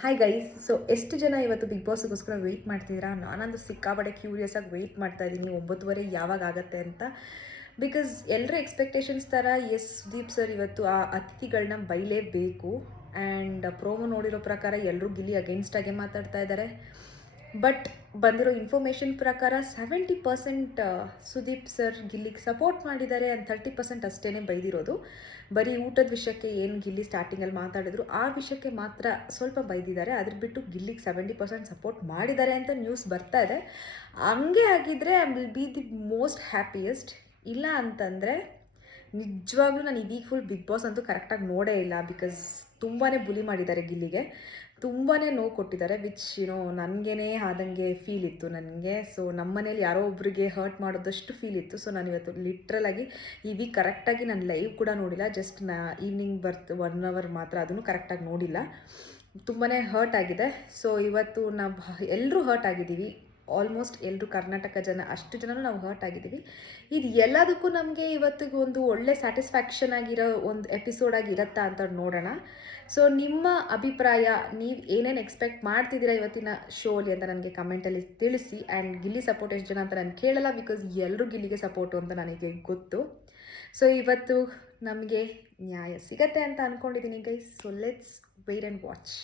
Hi guys. So ಎಷ್ಟು ಜನ ಇವತ್ತು ಬಿಗ್ ಬಾಸ್ಗೋಸ್ಕರ ವೆಯ್ಟ್ ಮಾಡ್ತಿದ್ದೀರಾ? ನಾನಂದು ಸಿಕ್ಕಾಪಟ್ಟೆ ಕ್ಯೂರಿಯಸ್ ಆಗಿ ವೆಯ್ಟ್ ಮಾಡ್ತಾ ಇದ್ದೀನಿ 9:30 ಯಾವಾಗ ಆಗುತ್ತೆ ಅಂತ. ಬಿಕಾಸ್ ಎಲ್ಲರ ಎಕ್ಸ್ಪೆಕ್ಟೇಷನ್ಸ್ ಥರ ಸುದೀಪ್ ಸರ್ ಇವತ್ತು ಆ ಅತಿಥಿಗಳನ್ನ ಬೈಲೇಬೇಕು. ಆ್ಯಂಡ್ ಪ್ರೋಮೋ ನೋಡಿರೋ ಪ್ರಕಾರ ಎಲ್ಲರೂ ಗಿಲ್ಲಿ ಅಗೇನ್ಸ್ಟಾಗೆ ಮಾತಾಡ್ತಾ ಇದ್ದಾರೆ. ಬಟ್ ಬಂದಿರೋ ಇನ್ಫಾರ್ಮೇಷನ್ ಪ್ರಕಾರ 70% ಸುದೀಪ್ ಸರ್ ಗಿಲ್ಲಿಗೆ ಸಪೋರ್ಟ್ ಮಾಡಿದ್ದಾರೆ ಆ್ಯಂಡ್ 30% ಅಷ್ಟೇ ಬೈದಿರೋದು. ಬರೀ ಊಟದ ವಿಷಯಕ್ಕೆ ಏನು ಗಿಲ್ಲಿ ಸ್ಟಾರ್ಟಿಂಗಲ್ಲಿ ಮಾತಾಡಿದ್ರು ಆ ವಿಷಯಕ್ಕೆ ಮಾತ್ರ ಸ್ವಲ್ಪ ಬೈದಿದ್ದಾರೆ. ಅದ್ರ ಬಿಟ್ಟು ಗಿಲ್ಲಿಗೆ 70% ಸಪೋರ್ಟ್ ಮಾಡಿದ್ದಾರೆ ಅಂತ ನ್ಯೂಸ್ ಬರ್ತಾ ಇದೆ. ಹಂಗೆ ಆಗಿದ್ದರೆ I will be the most happiest. ಇಲ್ಲ ಅಂತಂದರೆ ನಿಜವಾಗ್ಲೂ ನಾನು ಈ ವೀಕ್ ಫುಲ್ ಬಿಗ್ ಬಾಸ್ ಅಂತೂ ಕರೆಕ್ಟಾಗಿ ನೋಡೇ ಇಲ್ಲ. ಬಿಕಾಸ್ ತುಂಬಾ ಬುಲಿ ಮಾಡಿದ್ದಾರೆ ಗಿಲ್ಲಿಗೆ, ತುಂಬಾ ನೋವು ಕೊಟ್ಟಿದ್ದಾರೆ. ವಿಚ್ ನನಗೇ ಆದಂಗೆ ಫೀಲ್ ಇತ್ತು ನನಗೆ. ಸೊ ನಮ್ಮ ಮನೇಲಿ ಯಾರೋ ಒಬ್ರಿಗೆ ಹರ್ಟ್ ಮಾಡೋದಷ್ಟು ಫೀಲ್ ಇತ್ತು. ಸೊ ನಾನು ಇವತ್ತು ಲಿಟ್ರಲಾಗಿ ಈ ವೀಕ್ ಕರೆಕ್ಟಾಗಿ ನಾನು ಲೈವ್ ಕೂಡ ನೋಡಿಲ್ಲ. ಜಸ್ಟ್ ಈವ್ನಿಂಗ್ 1 ಅವರ್ ಮಾತ್ರ, ಅದನ್ನು ಕರೆಕ್ಟಾಗಿ ನೋಡಿಲ್ಲ. ತುಂಬಾ ಹರ್ಟ್ ಆಗಿದೆ. ಸೊ ಇವತ್ತು ನಾವು ಎಲ್ಲರೂ ಹರ್ಟ್ ಆಗಿದ್ದೀವಿ. ಆಲ್ಮೋಸ್ಟ್ ಎಲ್ಲರೂ ಕರ್ನಾಟಕ ಜನ, ಅಷ್ಟು ಜನನೂ ನಾವು ಹರ್ಟ್ ಆಗಿದ್ದೀವಿ. ಇದು ಎಲ್ಲದಕ್ಕೂ ನಮಗೆ ಇವತ್ತಿಗೆ ಒಂದು ಒಳ್ಳೆ ಸ್ಯಾಟಿಸ್ಫ್ಯಾಕ್ಷನ್ ಆಗಿರೋ ಒಂದು ಎಪಿಸೋಡ್ ಆಗಿರತ್ತಾ ಅಂತ ನೋಡೋಣ. ಸೊ ನಿಮ್ಮ ಅಭಿಪ್ರಾಯ, ನೀವು ಏನೇನು ಎಕ್ಸ್ಪೆಕ್ಟ್ ಮಾಡ್ತಿದ್ದೀರಾ ಇವತ್ತಿನ ಶೋಲಿ ಅಂತ ನನಗೆ ಕಮೆಂಟಲ್ಲಿ ತಿಳಿಸಿ. ಆ್ಯಂಡ್ ಗಿಲ್ಲಿ ಸಪೋರ್ಟ್ ಎಷ್ಟು ಜನ ಅಂತ ನಾನು ಕೇಳಲ್ಲ, ಬಿಕಾಸ್ ಎಲ್ಲರೂ ಗಿಲ್ಲಿಗೆ ಸಪೋರ್ಟು ಅಂತ ನನಗೆ ಗೊತ್ತು. ಸೊ ಇವತ್ತು ನಮಗೆ ನ್ಯಾಯ ಸಿಗತ್ತೆ ಅಂತ ಅಂದ್ಕೊಂಡಿದ್ದೀನಿ guys. So let's wait and watch.